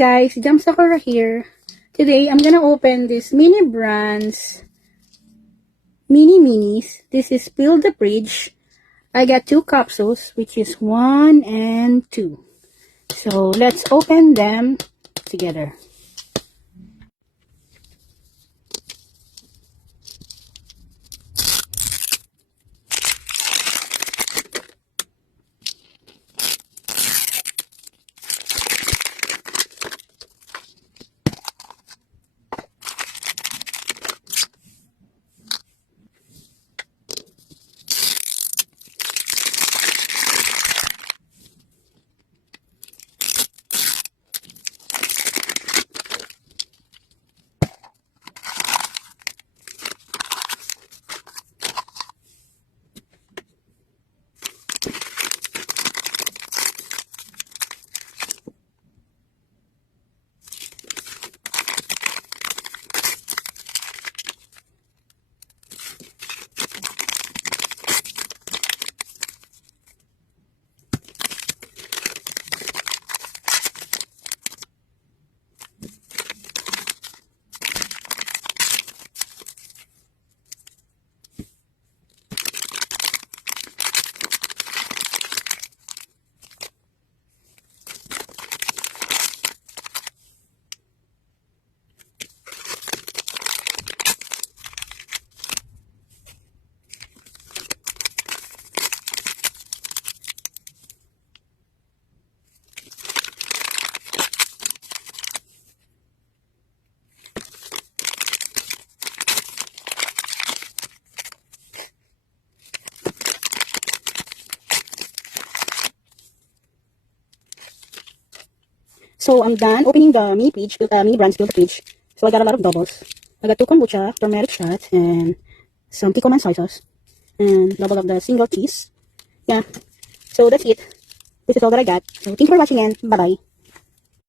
guys, Jam Sakura here. Today, I'm gonna open this Minibrands Minis. This is Fill the Fridge. I got 2 capsules, which is 1 and 2. So, let's open them together. So, I'm done opening the Minibrands Fill the Fridge. So, I got a lot of doubles. I got 2 kombucha, turmeric shots, and some Kikkoman soy sauce. And double of the single cheese. Yeah. So, that's it. This is all that I got. So, thank you for watching and bye-bye.